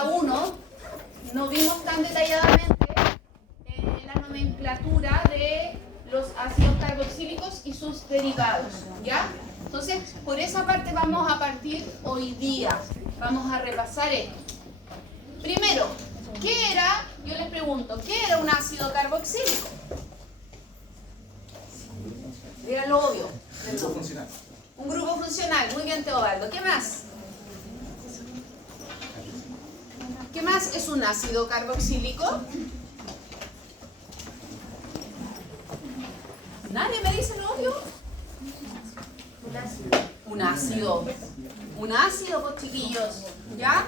unidad 1 no vimos tan detalladamente la nomenclatura de los ácidos carboxílicos y sus derivados, ¿ya? Entonces, por esa parte vamos a partir hoy día. Vamos a repasar esto. Primero, ¿qué era? Yo les pregunto, ¿qué era un ácido carboxílico? Digan lo obvio. Un grupo funcional. Un grupo funcional. Muy bien, Teobaldo. ¿Qué más? ¿Qué más es un ácido carboxílico? ¿Nadie me dice lo obvio? Un ácido. Un ácido, pues, chiquillos. ¿Ya?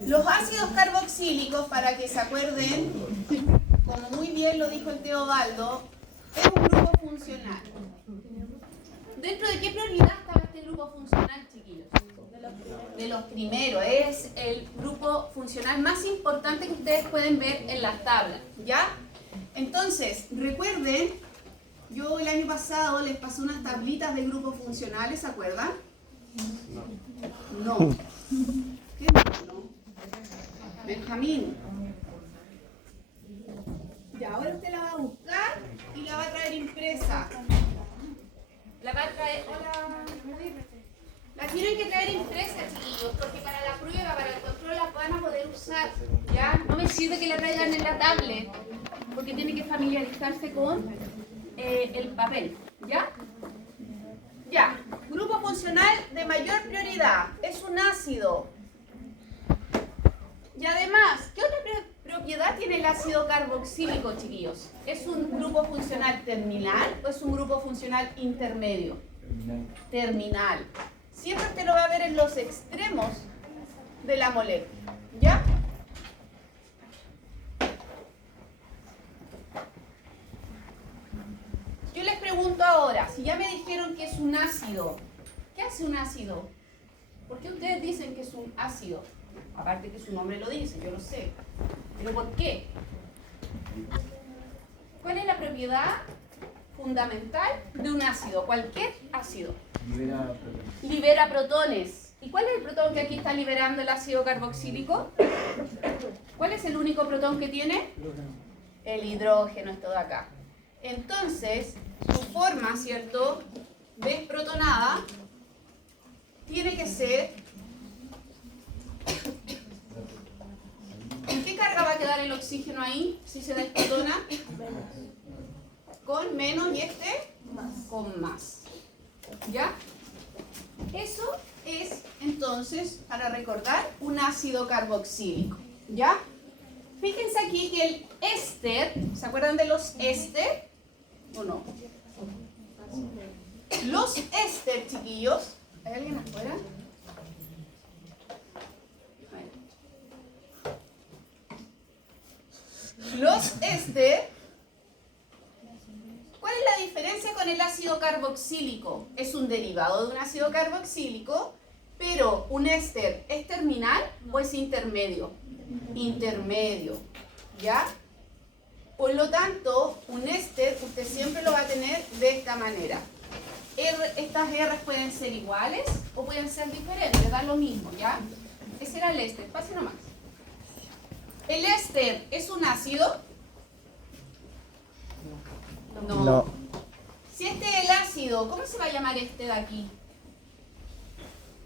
Los ácidos carboxílicos, para que se acuerden, como muy bien lo dijo el Teobaldo, es un grupo funcional. ¿Dentro de qué prioridad estaba este grupo funcional, chiquillos? De los primeros. Es el grupo funcional más importante que ustedes pueden ver en las tablas, ¿ya? Entonces, recuerden, yo el año pasado les pasé unas tablitas de grupos funcionales, ¿se acuerdan? No. ¿Qué no? Benjamín. Ya, ahora usted la va a buscar y la va a traer impresa. La va a traer. Hola. La tienen que traer impresa, chiquillos, porque para la prueba, para el control, la van a poder usar. ¿Ya? No me sirve que la traigan en la tablet, porque tiene que familiarizarse con el papel. ¿Ya? Ya. Grupo funcional de mayor prioridad. Es un ácido. Y además, ¿qué otra propiedad tiene el ácido carboxílico, chiquillos? ¿Es un grupo funcional terminal o es un grupo funcional intermedio? Terminal. Siempre usted lo va a ver en los extremos de la molécula. ¿Ya? Yo les pregunto ahora, si ya me dijeron que es un ácido, ¿qué hace un ácido? ¿Por qué ustedes dicen que es un ácido? Aparte que su nombre lo dice, yo lo sé. ¿Pero por qué? ¿Cuál es la propiedad fundamental de un ácido? Cualquier ácido. Libera protones. ¿Y cuál es el protón que aquí está liberando el ácido carboxílico? ¿Cuál es el único protón que tiene? El hidrógeno, esto de acá. Entonces, su forma, ¿cierto?, desprotonada, tiene que ser... ¿En qué carga va a quedar el oxígeno ahí si se desprotona? Con menos y este con más. ¿Ya? Eso es entonces, para recordar, un ácido carboxílico. ¿Ya? Fíjense aquí que el éster, ¿se acuerdan de los éster? ¿O no? Los éster, chiquillos. ¿Hay alguien afuera? Los éster, ¿cuál es la diferencia con el ácido carboxílico? Es un derivado de un ácido carboxílico, pero ¿un éster es terminal o es intermedio? Intermedio, ¿ya? Por lo tanto, un éster usted siempre lo va a tener de esta manera. Estas R pueden ser iguales o pueden ser diferentes, da lo mismo, ¿ya? Ese era el éster, pase nomás. ¿El éster es un ácido? No. Si este es el ácido, ¿cómo se va a llamar este de aquí?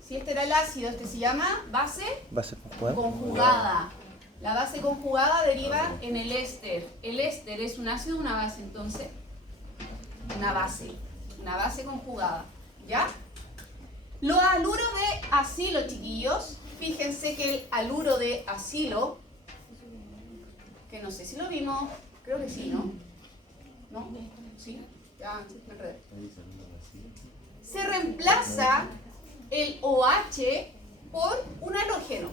Si este era el ácido, este se llama base conjugada. La base conjugada deriva en el éster. ¿El éster es un ácido o una base entonces? Una base conjugada. ¿Ya? Los aluros de acilo, chiquillos, fíjense que el aluro de acilo, que no sé si lo vimos, creo que sí, ¿no? ¿No? ¿Sí? Ya, me enredé. Se reemplaza el OH por un halógeno.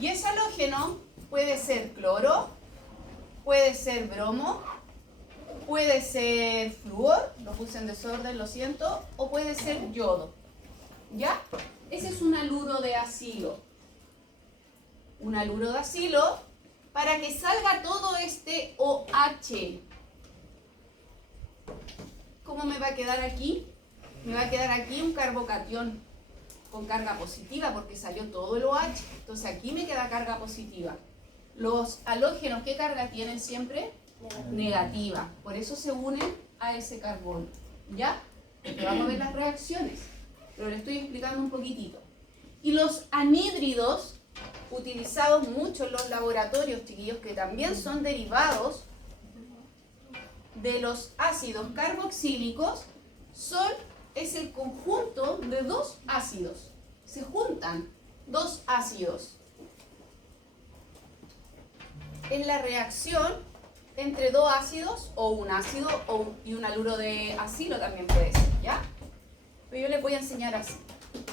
Y ese halógeno puede ser cloro, puede ser bromo, puede ser flúor, lo puse en desorden, lo siento, o puede ser yodo. ¿Ya? Ese es un haluro de acilo. Un haluro de acilo, para que salga todo este OH. ¿Cómo me va a quedar aquí? Me va a quedar aquí un carbocatión. con carga positiva porque salió todo el OH. Entonces aquí me queda carga positiva. Los halógenos, ¿qué carga tienen siempre? Negativa. Por eso se unen a ese carbono. ¿Ya? Porque vamos a ver las reacciones. Pero le estoy explicando un poquitito. Y los anhídridos, utilizados mucho en los laboratorios, chiquillos, que también son derivados de los ácidos carboxílicos, es el conjunto de dos ácidos. Se juntan dos ácidos en la reacción entre dos ácidos, o un ácido y un haluro de acilo también puede ser, ¿ya? Pero yo les voy a enseñar así.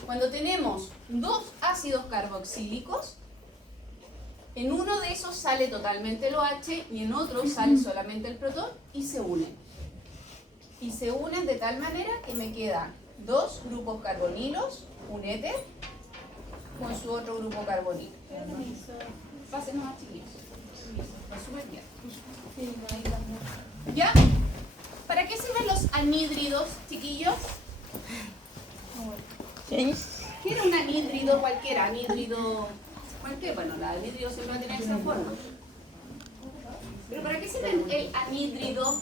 Cuando tenemos dos ácidos carboxílicos, en uno de esos sale totalmente el OH y en otro sale solamente el protón y se unen. Y se unen de tal manera que me quedan dos grupos carbonilos, un éter, con su otro grupo carbonilo. Pásenos a chiquillos. Resumen bien. ¿Ya? ¿Para qué sirven los anhídridos, chiquillos? ¿Qué era un anhídrido cualquiera? Anhídrido cualquiera. Bueno, el anhídrido siempre va a tener esa forma. ¿Pero para qué sirve el anhídrido?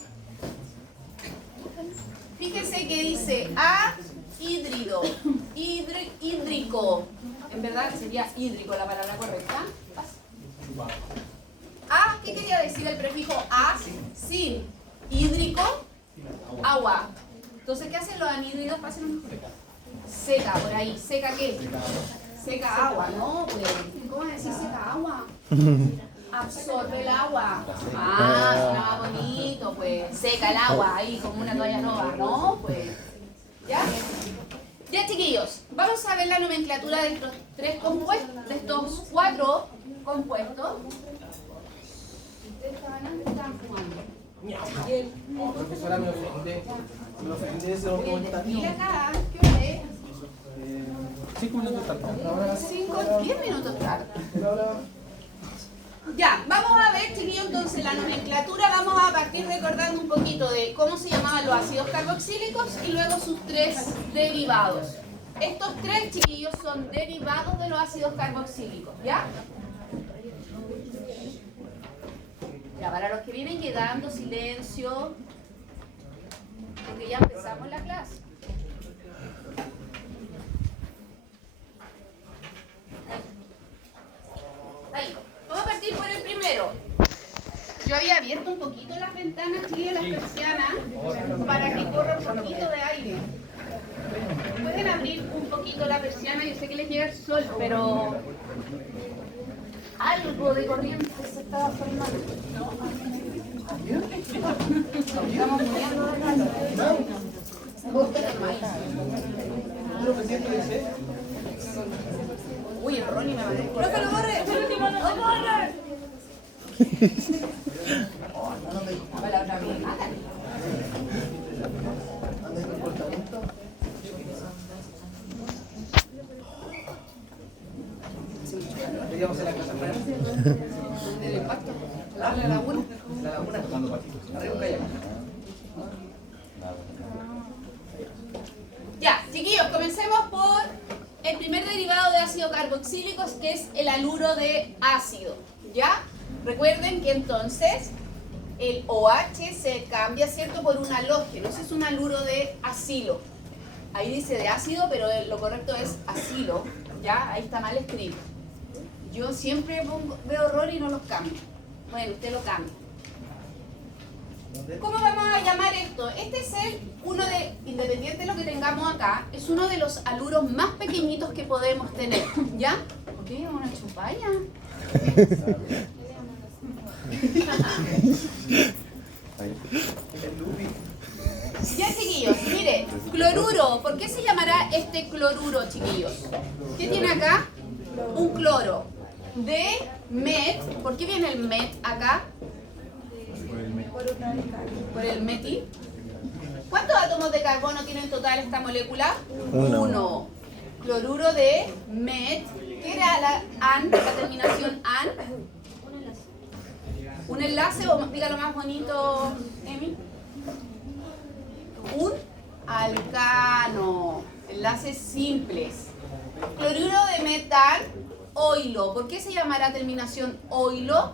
Fíjense que dice ahídrido, hídrico. En verdad sería hídrico la palabra correcta. ¿Qué quería decir el prefijo a? Sin. Hídrico, agua. Entonces, ¿qué hacen los anhídridos? Seca, por ahí. ¿Seca qué? Seca agua, ¿no? Pues, ¿cómo decir seca agua? Absorbe el agua. Suena bonito, pues. Seca el agua ahí como una toalla nueva, ¿no? Pues. ¿Ya? Ya, chiquillos, vamos a ver la nomenclatura de estos tres compuestos, de estos cuatro compuestos. Están jugando. Profesora, me ofende ese comentario. Mira acá, ¿qué hora es? 5 minutos tarde. 10 minutos tarde. Ya, vamos a ver, chiquillos, entonces la nomenclatura. Vamos a partir recordando un poquito de cómo se llamaban los ácidos carboxílicos y luego sus tres derivados. Estos tres, chiquillos, son derivados de los ácidos carboxílicos, ¿ya? Ya, para los que vienen llegando, silencio, porque ya empezamos la clase. Ahí, vamos a partir por el primero. Yo había abierto un poquito las ventanas, chiquillos, las persianas, para que corra un poquito de aire. Pueden abrir un poquito la persiana, yo sé que les llega el sol, pero algo de corriente se estaba formando. Estamos muriendo de calor. Uy, el Ronnie me mandó. ¡Profe, lo borre! ¡Lo borre! La otra vez. Digamos en la casa afuera. ¿Del impacto? ¿La laguna? La laguna tomando patitos. Arriba un kayak. Ya, chiquillos, comencemos por el primer derivado de ácido carboxílicos, que es el haluro de ácido. ¿Ya? Recuerden que entonces el OH se cambia, ¿cierto?, por un halógeno. Ese es un haluro de acilo. Ahí dice de ácido, pero lo correcto es acilo. ¿Ya? Ahí está mal escrito. Yo siempre veo error y no los cambio. Bueno, usted lo cambia. ¿Cómo vamos a llamar esto? Este es uno de, independiente de lo que tengamos acá, es uno de los haluros más pequeñitos que podemos tener. ¿Ya? ¿Qué? ¿Una chupalla? Ya, chiquillos, mire, cloruro. ¿Por qué se llamará este cloruro, chiquillos? ¿Qué tiene acá? Un cloro de met. ¿Por qué viene el met acá? Por el metil. ¿Cuántos átomos de carbono tiene en total esta molécula? Uno. Cloruro de met. ¿Qué era la terminación an? Un enlace, o dígalo más bonito, Emi. Un alcano. Enlaces simples. Cloruro de metanoilo. ¿Por qué se llama la terminación oilo?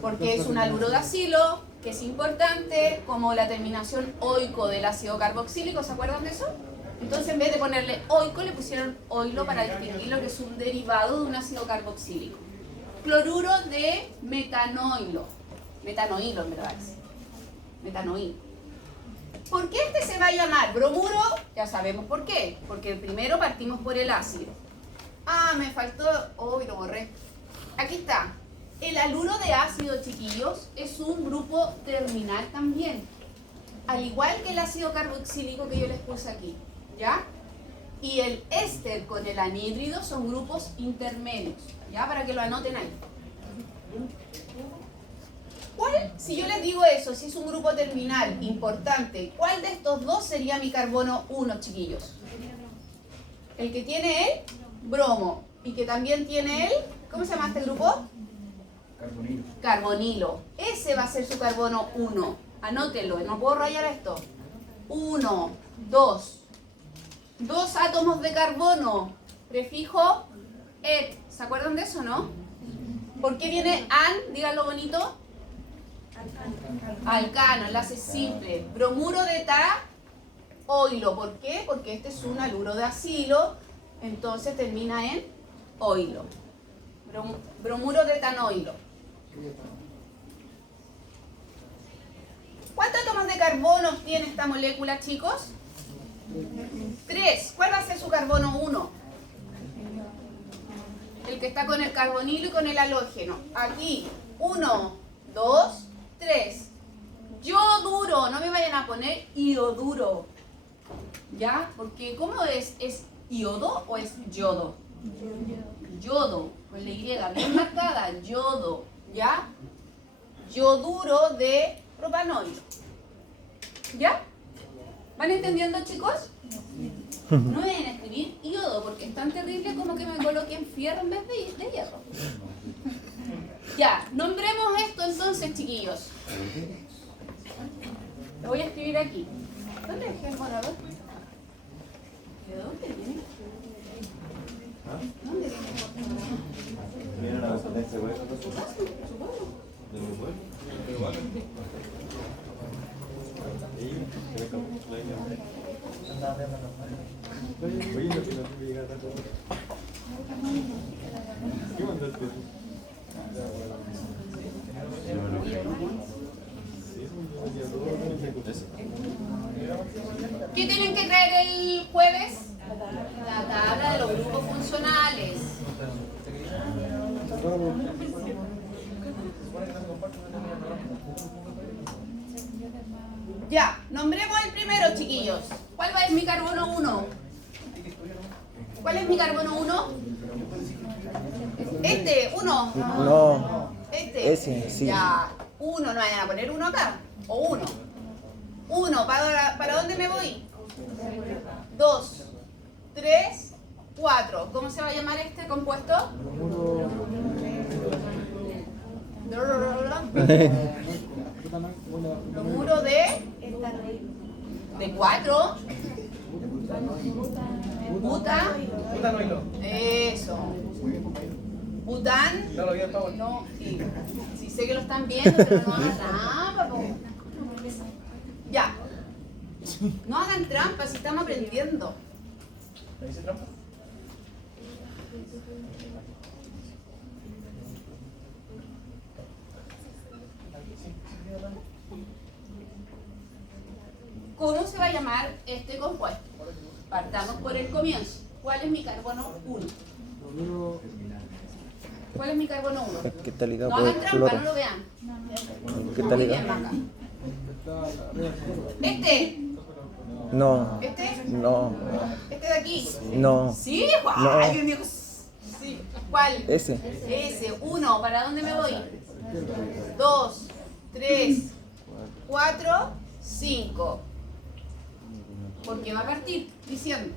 Porque es un haluro de acilo, que es importante, como la terminación oico del ácido carboxílico. ¿Se acuerdan de eso? Entonces, en vez de ponerle oico, le pusieron oilo para distinguir lo que es un derivado de un ácido carboxílico. Cloruro de metanoilo. Metanoilo, en verdad es. Metanoilo. ¿Por qué este se va a llamar bromuro? Ya sabemos por qué. Porque primero partimos por el ácido. Ah, me faltó... Oh, lo borré. Aquí está. El haluro de ácido, chiquillos, es un grupo terminal también. Al igual que el ácido carboxílico que yo les puse aquí. ¿Ya? Y el éster con el anhídrido son grupos intermedios. ¿Ya? Para que lo anoten ahí. ¿Cuál, si yo les digo eso, si es un grupo terminal importante, cuál de estos dos sería mi carbono 1, chiquillos? El que tiene el bromo y que también tiene el, ¿cómo se llama este grupo? Carbonilo. Carbonilo. Ese va a ser su carbono 1. Anótenlo, no puedo rayar esto. 1, 2. 2 átomos de carbono. Prefijo et. ¿Se acuerdan de eso, no? ¿Por qué viene an? Díganlo bonito. Alcano, enlace simple. Bromuro de oilo. ¿Por qué? Porque este es un haluro de acilo, entonces termina en oilo. Bromuro de etanoilo. ¿Cuántos átomos de carbono tiene esta molécula, chicos? 3. ¿Cuál va a ser su carbono 1? El que está con el carbonilo y con el halógeno. Aquí, 1, 2, 3. Yoduro, no me vayan a poner ioduro. ¿Ya? Porque ¿cómo es? ¿Es iodo o es yodo? Yodo, con la Y bien marcada, yodo. ¿Ya? Yoduro de propanoilo. ¿Ya? ¿Van entendiendo, chicos? No deben escribir iodo porque es tan terrible como que me coloquen fierro en vez de hierro. Ya, nombremos esto entonces, chiquillos. Lo voy a escribir aquí. ¿Dónde dejé el borrador? ¿De dónde viene? ¿Dónde viene el borrador? Viene la descendencia, güey. Supongo. ¿De mi pueblo? Igual. Oye, no quiero que llegue a tanto. ¿Qué mandaste tú? ¿Qué tienen que traer el jueves? La tabla de los grupos funcionales. Ya, nombremos el primero, chiquillos. ¿Cuál va a ser mi carbono 1? ¿Cuál es mi carbono 1? Este, 1. No. Este. Ese, sí. Ya, 1, no vayan a poner 1 acá. O 1. 1, ¿para dónde me voy? 2, 3, 4. ¿Cómo se va a llamar este compuesto? Bromuro de 4. Butanoilo. Eso. Bután. No lo vi en favor. No, sí sé que lo están viendo, pero no hagan trampa, po. Ya. No hagan trampa si estamos aprendiendo. ¿Me dice trampa? ¿Cómo se va a llamar este compuesto? Partamos por el comienzo. ¿Cuál es mi carbono 1? ¿Cuál es mi carbono 1? Es que está ligado No por hagan el trampa, cloro. no lo vean. ¿Qué está Muy bien, ligado? Maca. ¿Este? No. ¿Este? No. ¿Este de aquí? No. ¿Sí? ¡Guau! No. Alguien dijo sí. ¿Cuál? Ese. Ese. 1. ¿Para dónde me voy? 2, 3, 4, 5. Porque va a partir diciendo.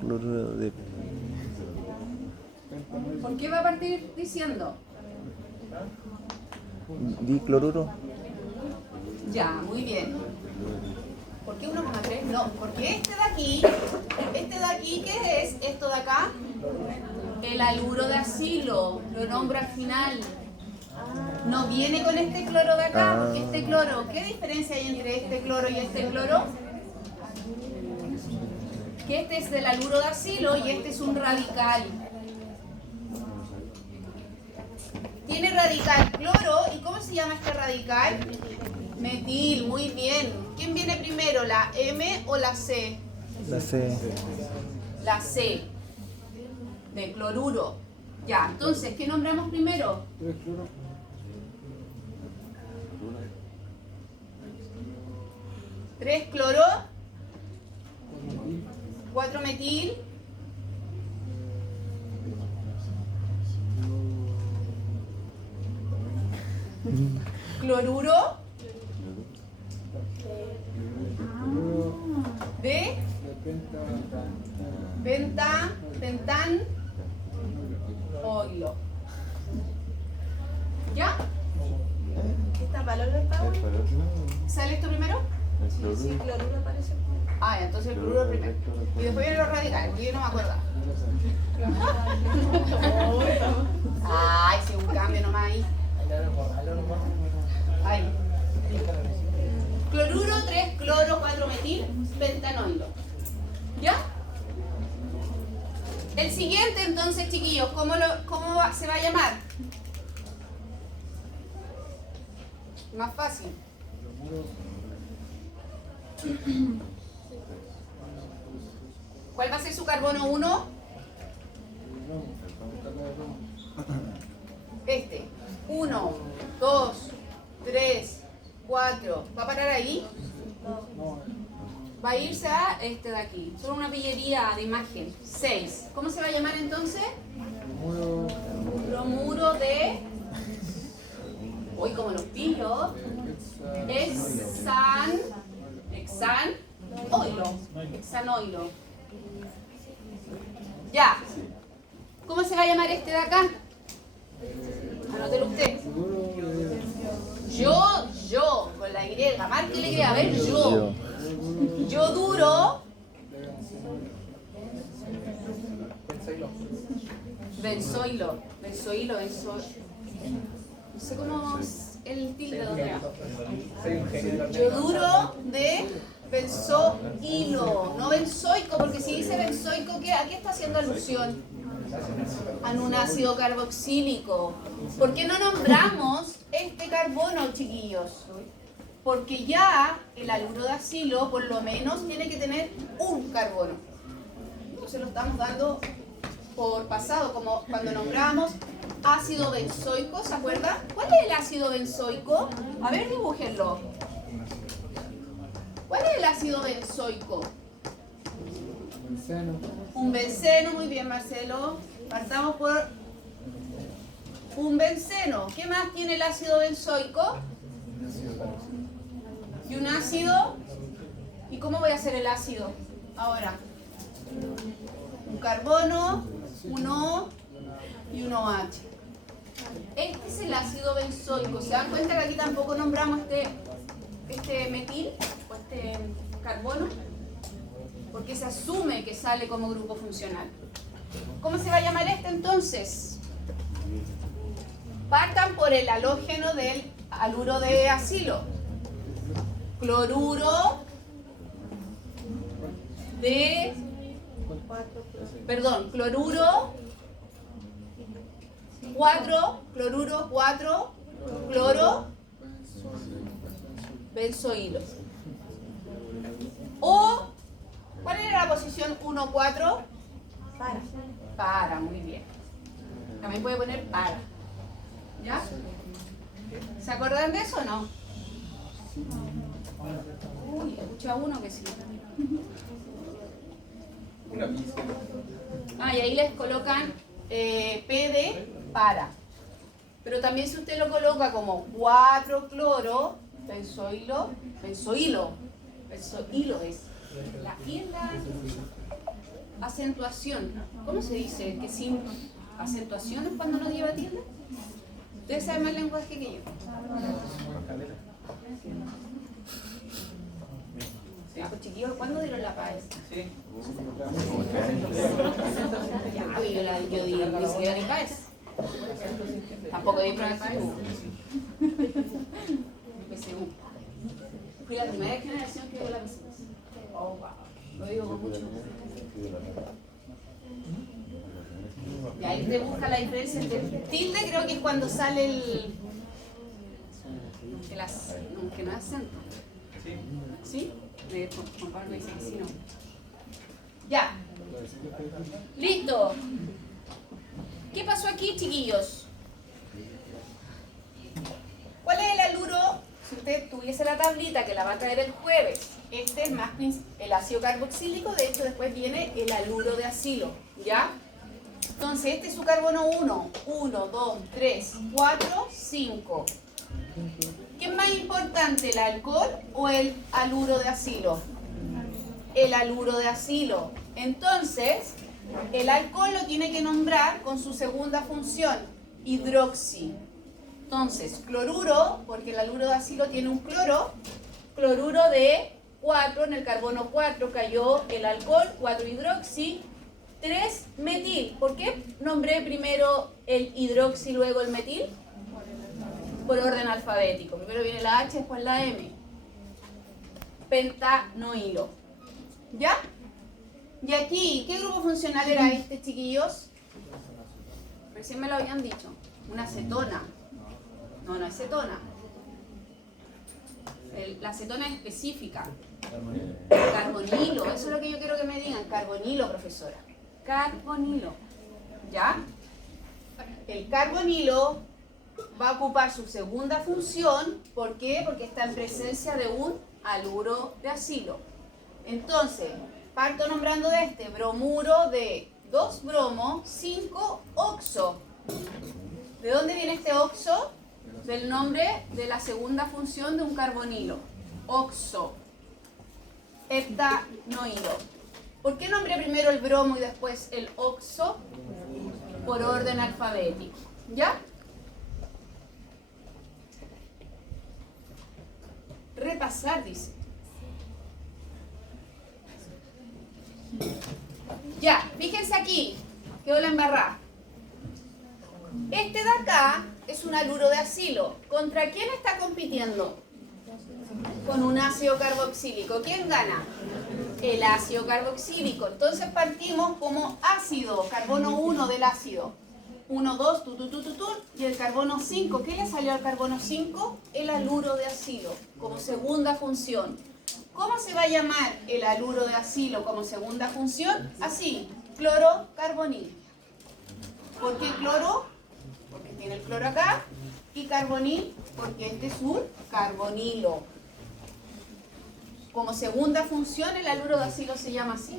Cloruro de... ¿Por qué va a partir diciendo? Dicloruro. Ya, muy bien. ¿Por qué 1,3? No, porque este de aquí, ¿qué es? Esto de acá, el haluro de acilo, lo nombro al final. No viene con este cloro de acá, porque este cloro, ¿qué diferencia hay entre este cloro y este cloro? Que este es del haluro de acilo y este es un radical. Tiene radical cloro, ¿y cómo se llama este radical? Metil, muy bien. ¿Quién viene primero, la M o la C? La C. La C, de cloruro. Ya, entonces, ¿qué nombramos primero? 3 cloro, 4 metil, cloruro de pentan, oilo. ¿Ya? ¿Está valor del pago? ¿Sale esto primero? Sí, cloruro aparece. Ah, ya, entonces el cloruro primero. Y después vienen los radicales, que yo no me acuerdo. Ay, si un cambio nomás ahí. Ahí. Cloruro, 3 cloro, 4 metil, pentanoilo. ¿Ya? El siguiente, entonces, chiquillos, ¿cómo se va a llamar? Más fácil. ¿Cuál va a ser su carbono 1? Este. 1, 2, 3, 4. ¿Va a parar ahí? Va a irse a este de aquí. Solo una pillería de imagen. 6. ¿Cómo se va a llamar entonces? Bromuro de... Uy, como los pillo. Hexanoilo. Ya. ¿Cómo se va a llamar este de acá? Anótelo usted. Yo, con la Y, marque la Y, a ver, yo. Yo duro. Benzoilo. No sé cómo es el tilde donde va. Yoduro de benzoilo, no benzoico, porque si dice benzoico, ¿a qué está haciendo alusión? A un ácido carboxílico. ¿Por qué no nombramos este carbono, chiquillos? Porque ya el haluro de acilo, por lo menos, tiene que tener un carbono. Entonces lo estamos dando por pasado, como cuando nombramos ácido benzoico, ¿se acuerdan? ¿Cuál es el ácido benzoico? A ver, dibújenlo. ¿Cuál es el ácido benzoico? Un benceno, muy bien, Marcelo. Partamos por un benceno. ¿Qué más tiene el ácido benzoico? Y un ácido. ¿Y cómo voy a hacer el ácido? Ahora. Un carbono, un O y un OH. Este es el ácido benzoico. ¿Se dan cuenta que aquí tampoco nombramos este metil o este carbono? Porque se asume que sale como grupo funcional. ¿Cómo se va a llamar este entonces? Partan por el halógeno del haluro de acilo. Cloruro de... Perdón, cloruro 4, cloruro 4, cloro, benzoilo. O, ¿cuál era la posición 1, 4? Para, muy bien. También puede poner para. ¿Ya? ¿Se acuerdan de eso o no? Uy, escucha uno que sí. Ah, y ahí les colocan P de para. Pero también si usted lo coloca como 4 cloro, benzoilo es. La acentuación. ¿Cómo se dice? Que sin acentuación es cuando no lleva tilde. Ustedes saben más lenguaje que yo. Ya, pues chiquillos, ¿cuándo dieron la paz? Sí. Ya, yo di ni siquiera ni paz. Tampoco di pruebas de PSU. Fui la primera generación que dio la PSU. Oh, wow. Lo digo con mucho. Y ahí te busca la diferencia entre tilde, creo que es cuando sale el no, que no es acento. ¿Sí? Juan Pablo dice que sí, no. Ya. Listo. ¿Qué pasó aquí, chiquillos? ¿Cuál es el aluro? Si usted tuviese la tablita que la va a traer el jueves, este es más el ácido carboxílico, de hecho después viene el aluro de acilo, ¿ya? Entonces este es su carbono 1, 2, 3, 4, 5. ¿Qué es más importante, el alcohol o el aluro de acilo? El aluro de acilo. Entonces, el alcohol lo tiene que nombrar con su segunda función, hidroxi. Entonces, cloruro, porque el aluro de acilo tiene un cloro, cloruro de 4, en el carbono 4 cayó el alcohol, 4 hidroxi, 3 metil. ¿Por qué nombré primero el hidroxi y luego el metil? Por orden alfabético. Primero viene la H, después la M. Pentanoilo. ¿Ya? Y aquí, ¿qué grupo funcional era este, chiquillos? Recién me lo habían dicho. Una acetona. No, no es cetona. La acetona es específica. Carbonilo. Eso es lo que yo quiero que me digan. Carbonilo, profesora. Carbonilo. ¿Ya? El carbonilo va a ocupar su segunda función. ¿Por qué? Porque está en presencia de un aluro de acilo. Entonces, parto nombrando de este bromuro de 2 bromo, 5 oxo. ¿De dónde viene este oxo? Del nombre de la segunda función de un carbonilo. Oxo. Heptanoilo. ¿Por qué nombré primero el bromo y después el oxo? Por orden alfabético. ¿Ya? Repasar, dice. Ya, fíjense aquí, quedó la embarrada. Este de acá es un aluro de acilo. ¿Contra quién está compitiendo? Con un ácido carboxílico. ¿Quién gana? El ácido carboxílico. Entonces partimos como ácido, carbono 1 del ácido. 1, 2, y el carbono 5. ¿Qué le salió al carbono 5? El aluro de acilo, como segunda función. ¿Cómo se va a llamar el aluro de acilo como segunda función? Así, clorocarbonil. ¿Por qué cloro? Porque tiene el cloro acá. Y carbonil, porque este es un carbonilo. Como segunda función, el aluro de acilo se llama así.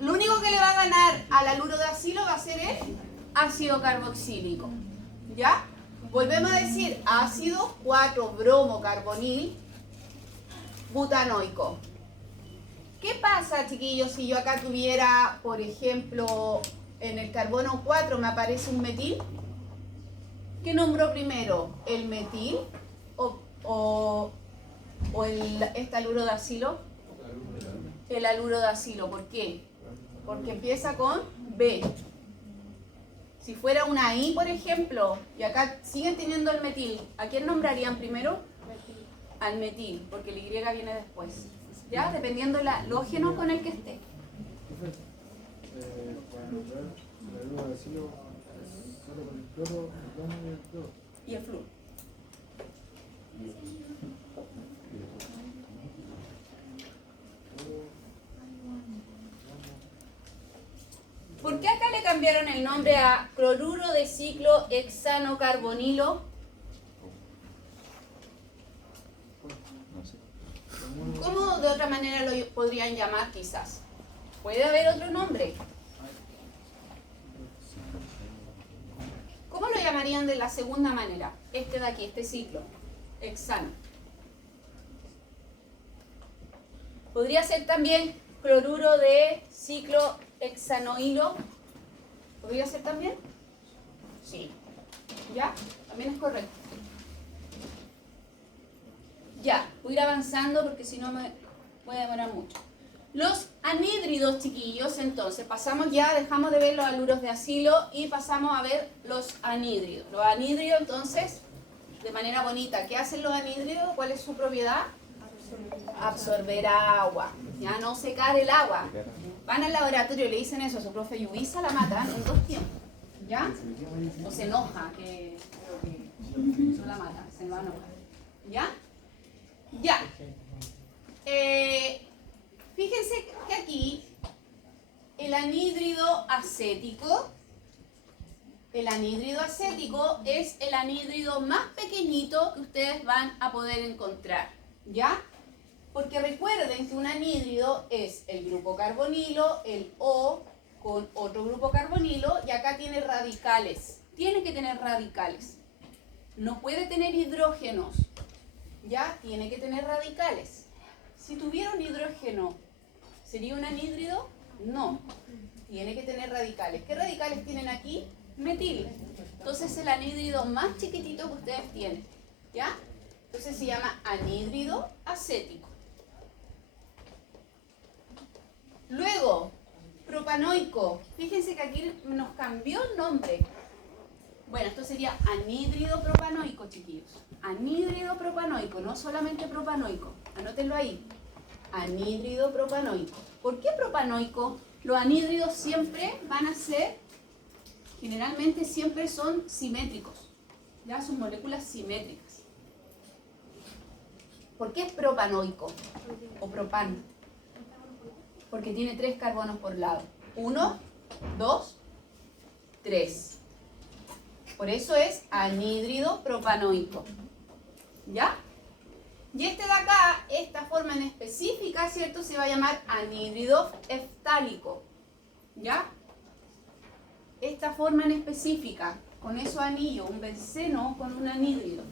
Lo único que le va a ganar al aluro de acilo va a ser el ácido carboxílico. ¿Ya? Volvemos a decir ácido 4-bromo-carbonil butanoico. ¿Qué pasa, chiquillos, si yo acá tuviera, por ejemplo, en el carbono 4 me aparece un metil? ¿Qué nombró primero? ¿El metil o este aluro de acilo? El aluro de acilo. ¿Por qué? Porque empieza con B. Si fuera una I, por ejemplo, y acá siguen teniendo el metil, ¿a quién nombrarían primero? Al metil, porque el Y viene después. ¿Ya? Dependiendo del halógeno con el que esté. Y el flúor. ¿Por qué acá le cambiaron el nombre a cloruro de ciclo hexanocarbonilo? ¿Cómo de otra manera lo podrían llamar quizás? Puede haber otro nombre. ¿Cómo lo llamarían de la segunda manera? Este de aquí, este ciclo, hexano. Podría ser también cloruro de ciclo hexanoilo. ¿Podría ser también? Sí. ¿Ya? También es correcto. Ya, voy a ir avanzando porque si no me voy a demorar mucho. Los anhídridos, chiquillos, entonces pasamos ya, dejamos de ver los haluros de acilo y pasamos a ver los anhídridos. Los anhídridos, entonces, de manera bonita, ¿qué hacen los anhídridos? ¿Cuál es su propiedad? Absorber agua, ya no secar el agua. Van al laboratorio y le dicen eso a su profe Yubisa, la matan en 2 tiempos, ¿ya? O se enoja, que no la mata, se va a enojar, ¿ya? Ya. Fíjense que aquí el anhídrido acético es el anhídrido más pequeñito que ustedes van a poder encontrar, ¿ya? Porque recuerden que un anhídrido es el grupo carbonilo, el O con otro grupo carbonilo, y acá tiene radicales. Tiene que tener radicales. No puede tener hidrógenos, ¿ya? Tiene que tener radicales. Si tuviera un hidrógeno, ¿sería un anhídrido? No. Tiene que tener radicales. ¿Qué radicales tienen aquí? Metil. Entonces es el anhídrido más chiquitito que ustedes tienen, ¿ya? Entonces se llama anhídrido acético. Luego, propanoico. Fíjense que aquí nos cambió el nombre. Bueno, esto sería anhídrido propanoico, chiquillos. Anhídrido propanoico, no solamente propanoico. Anótenlo ahí. Anhídrido propanoico. ¿Por qué propanoico? Los anhídridos siempre van a ser, generalmente siempre son simétricos. Ya son moléculas simétricas. ¿Por qué es propanoico o propano? Porque tiene 3 carbonos por lado. 1, 2, 3. Por eso es anhídrido propanoico. ¿Ya? Y este de acá, esta forma en específica, ¿cierto? Se va a llamar anhídrido eftálico. ¿Ya? Esta forma en específica, con esos anillos, un benceno con un anhídrido.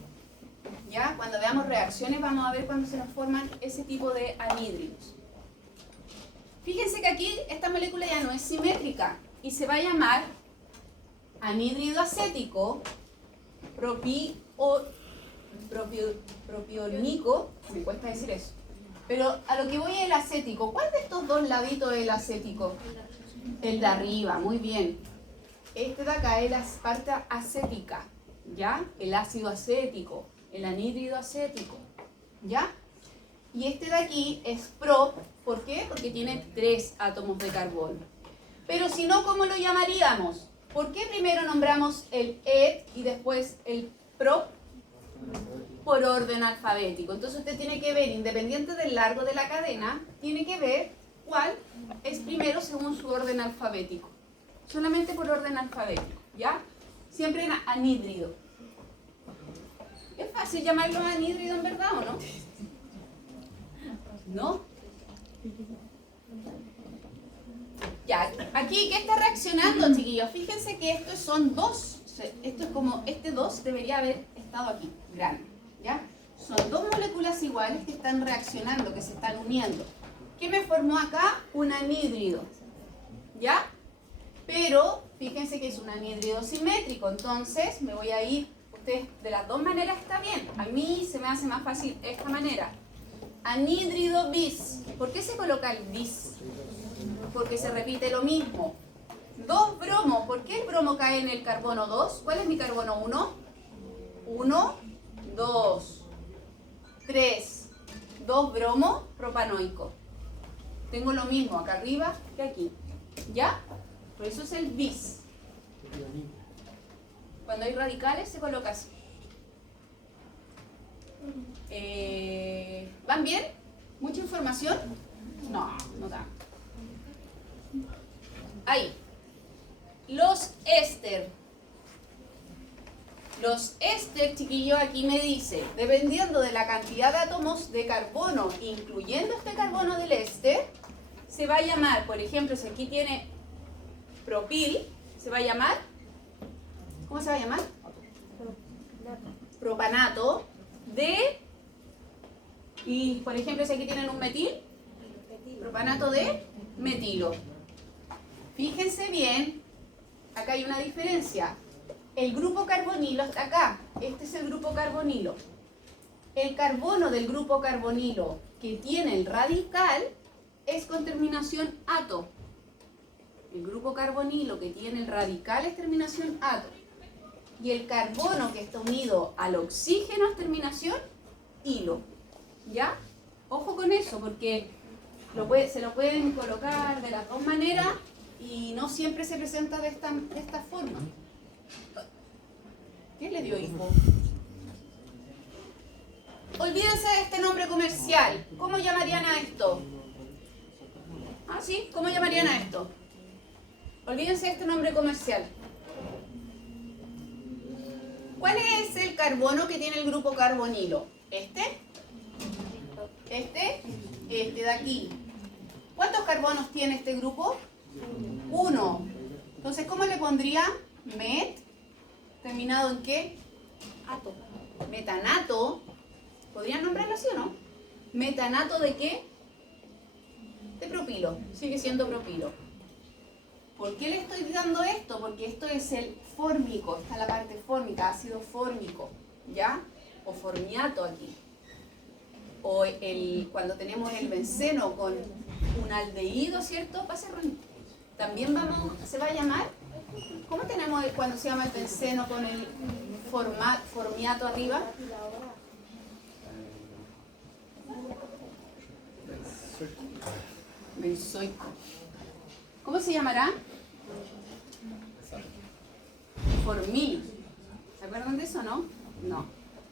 ¿Ya? Cuando veamos reacciones vamos a ver cuando se nos forman ese tipo de anhídridos. Fíjense que aquí esta molécula ya no es simétrica y se va a llamar anhídrido acético propionico, me cuesta decir eso. Pero a lo que voy es el acético. ¿Cuál de estos dos laditos es el acético? El de arriba, muy bien. Este de acá es la parte acética, ¿ya? El ácido acético, el anhídrido acético, ¿ya? Y este de aquí es pro, ¿por qué? Porque tiene 3 átomos de carbono. Pero si no, ¿cómo lo llamaríamos? ¿Por qué primero nombramos el et y después el pro? Por orden alfabético. Entonces usted tiene que ver, independiente del largo de la cadena, tiene que ver cuál es primero según su orden alfabético. Solamente por orden alfabético, ¿ya? Siempre en anhídrido. ¿Es fácil llamarlo anhídrido en verdad o no? ¿No? Ya, aquí, ¿qué está reaccionando, chiquillos? Fíjense que estos son 2. Esto es como, este 2 debería haber estado aquí, grande, ¿ya? Son 2 moléculas iguales que están reaccionando, que se están uniendo. ¿Qué me formó acá? Un anhídrido, ¿ya? Pero, fíjense que es un anhídrido simétrico, entonces me voy a ir, ustedes de las 2 maneras está bien. A mí se me hace más fácil esta manera. Anhídrido bis. ¿Por qué se coloca el bis? Porque se repite lo mismo. 2 bromo. ¿Por qué el bromo cae en el carbono 2? ¿Cuál es mi carbono 1? 1, 2, 3. 2 bromo propanoico. Tengo lo mismo acá arriba que aquí. ¿Ya? Por eso es el bis. Cuando hay radicales se coloca así. ¿Van bien? ¿Mucha información? No, no da. Ahí. Los éster. Los éster, chiquillos, aquí me dice, dependiendo de la cantidad de átomos de carbono, incluyendo este carbono del éster, se va a llamar, por ejemplo, si aquí tiene propil, se va a llamar, ¿cómo se va a llamar? Propanato de, y por ejemplo, si aquí tienen un metil, propanato de metilo. Fíjense bien, acá hay una diferencia. El grupo carbonilo está acá, este es el grupo carbonilo. El carbono del grupo carbonilo que tiene el radical es con terminación ato. El grupo carbonilo que tiene el radical es terminación ato. Y el carbono que está unido al oxígeno es terminación hilo. ¿Ya? Ojo con eso, porque se lo pueden colocar de las dos maneras y no siempre se presenta de esta forma. ¿Qué le dio hipo? Olvídense de este nombre comercial. ¿Cómo llamarían a esto? ¿Ah, sí? ¿Cómo llamarían a esto? Olvídense de este nombre comercial. ¿Cuál es el carbono que tiene el grupo carbonilo? ¿Este? ¿Este? Este de aquí. ¿Cuántos carbonos tiene este grupo? 1. Entonces, ¿cómo le pondría? Met, terminado en qué? Ato. Metanato. ¿Podrían nombrarlo así o no? ¿Metanato de qué? De propilo. Sigue siendo propilo. ¿Por qué le estoy dando esto? Porque esto es el fórmico. Está la parte fórmica, ácido fórmico. ¿Ya? O formiato aquí. O cuando tenemos el benceno con un aldehído, ¿cierto? También se va a llamar. ¿Cómo tenemos cuando se llama el benceno con el formiato arriba? Benzoico. ¿Cómo se llamará? Formil. ¿Se acuerdan de eso, no? No.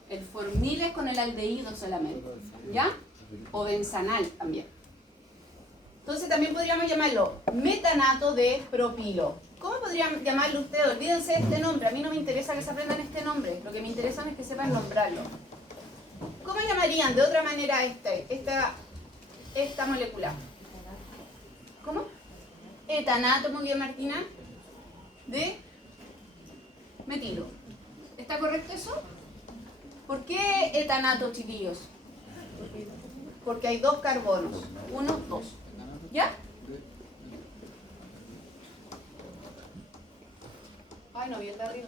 El formil es con el aldehído solamente. ¿Ya? O benzanal también. Entonces también podríamos llamarlo metanato de propilo. ¿Cómo podrían llamarlo ustedes? Olvídense de este nombre. A mí no me interesa que se aprendan este nombre. Lo que me interesa es que sepan nombrarlo. ¿Cómo llamarían de otra manera esta molécula? ¿Cómo? Etanato, muy bien, Martina, de metilo. ¿Está correcto eso? ¿Por qué etanato, chiquillos? Porque hay 2 carbonos. 1, 2. ¿Ya? Ay, no vi el de arriba.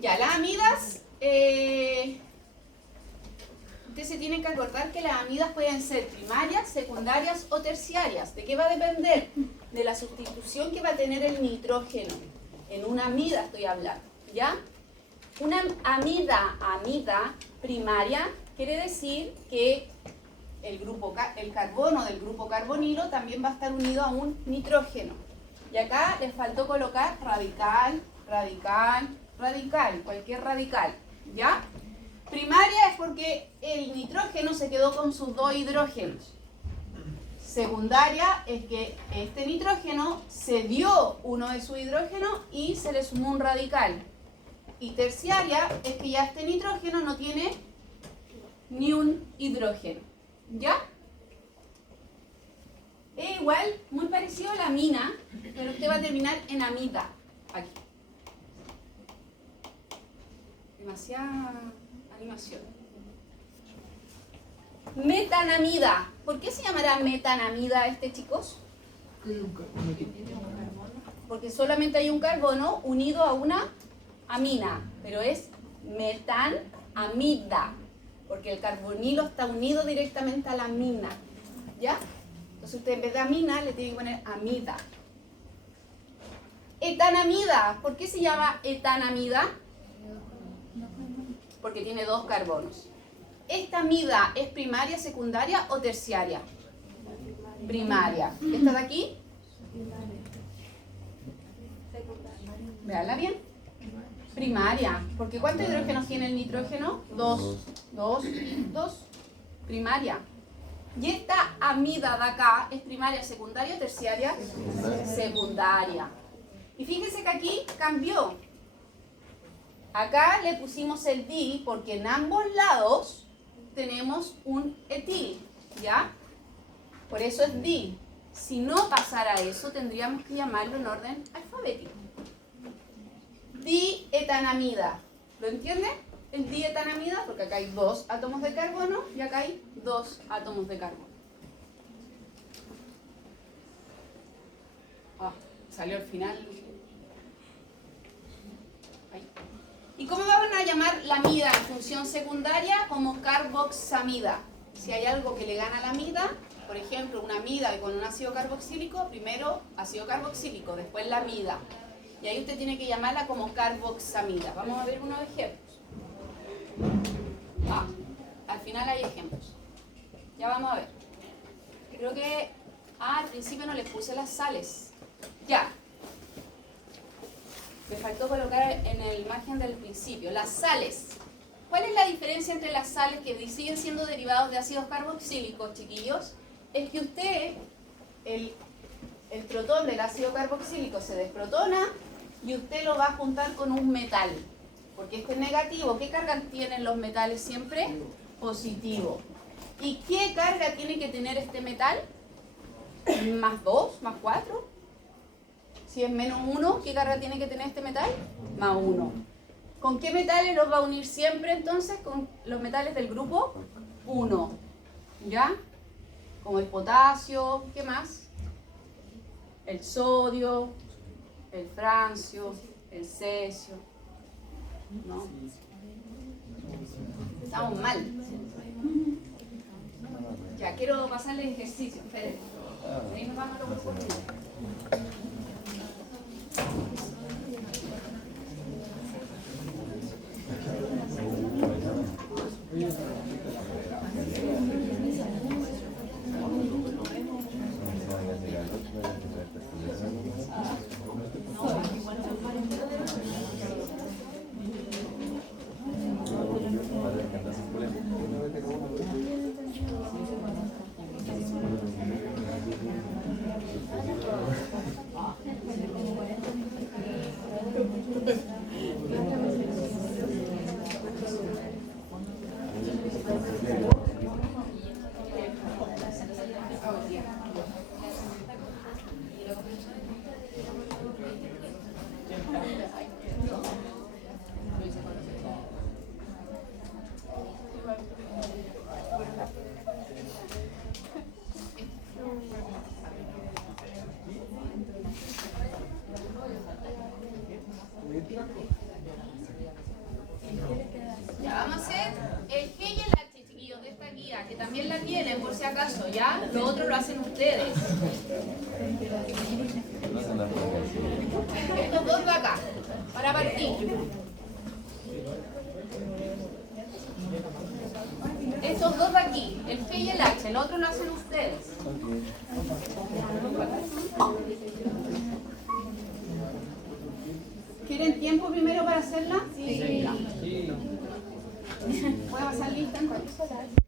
Ya, las amidas, ustedes se tienen que acordar que las amidas pueden ser primarias, secundarias o terciarias. ¿De qué va a depender? De la sustitución que va a tener el nitrógeno. En una amida estoy hablando, ¿ya? Una amida primaria quiere decir que el carbono del grupo carbonilo también va a estar unido a un nitrógeno. Y acá les faltó colocar radical, cualquier radical, ¿ya? Primaria es porque el nitrógeno se quedó con sus 2 hidrógenos. Secundaria es que este nitrógeno se dio uno de sus hidrógenos y se le sumó un radical. Y terciaria es que ya este nitrógeno no tiene ni un hidrógeno, ¿ya? Es igual, muy parecido a la amina, pero usted va a terminar en amida, aquí. Demasiada animación. Metanamida. ¿Por qué se llamará metanamida chicos? Porque solamente hay un carbono unido a una amina, pero es metanamida, porque el carbonilo está unido directamente a la amina, ¿ya? Entonces usted en vez de amina le tiene que poner amida. Etanamida. ¿Por qué se llama etanamida? Porque tiene 2 carbonos. ¿Esta amida es primaria, secundaria o terciaria? Primaria. ¿Esta de aquí? Veanla bien. Primaria. Porque ¿cuántos hidrógenos tiene el nitrógeno? 2. 2. Primaria. ¿Y esta amida de acá es primaria, secundaria o terciaria? Secundaria. Y fíjense que aquí cambió. Acá le pusimos el di porque en ambos lados tenemos un etil, ¿ya? Por eso es di. Si no pasara eso, tendríamos que llamarlo en orden alfabético. Dietanamida. ¿Lo entienden? El dietanamida, porque acá hay 2 átomos de carbono y acá hay 2 átomos de carbono. Salió al final ¿Y cómo van a llamar la amida en función secundaria? Como carboxamida. Si hay algo que le gana a la amida, por ejemplo, una amida con un ácido carboxílico, primero ácido carboxílico, después la amida. Y ahí usted tiene que llamarla como carboxamida. Vamos a ver unos ejemplos. Al final hay ejemplos. Ya vamos a ver. Creo que al principio no les puse las sales. Ya. Me faltó colocar en el margen del principio. Las sales. ¿Cuál es la diferencia entre las sales que siguen siendo derivados de ácidos carboxílicos, chiquillos? Es que usted, el protón del ácido carboxílico se desprotona y usted lo va a juntar con un metal. Porque este es negativo. ¿Qué carga tienen los metales siempre? Positivo. ¿Y qué carga tiene que tener este metal? ¿Más 2? ¿Más 4? Si es menos 1, ¿qué carga tiene que tener este metal? Más 1. ¿Con qué metales los va a unir siempre entonces? Con los metales del grupo 1. ¿Ya? Como el potasio, ¿qué más? El sodio, el francio, el cesio. ¿No? Estamos mal. Ya, quiero pasarles ejercicio. Espérenme. Ahí nos vamos a lo por Ya, vamos a hacer el G y el H, chiquillos, de esta guía, que también la tienen por si acaso, ¿ya? Lo otro lo hacen ustedes. Estos dos de acá, para partir. Estos dos de aquí, el G y el H, el otro lo hacen ustedes. ¿Quieren tiempo primero para hacerla? Sí. ¿Puede pasar lista entonces?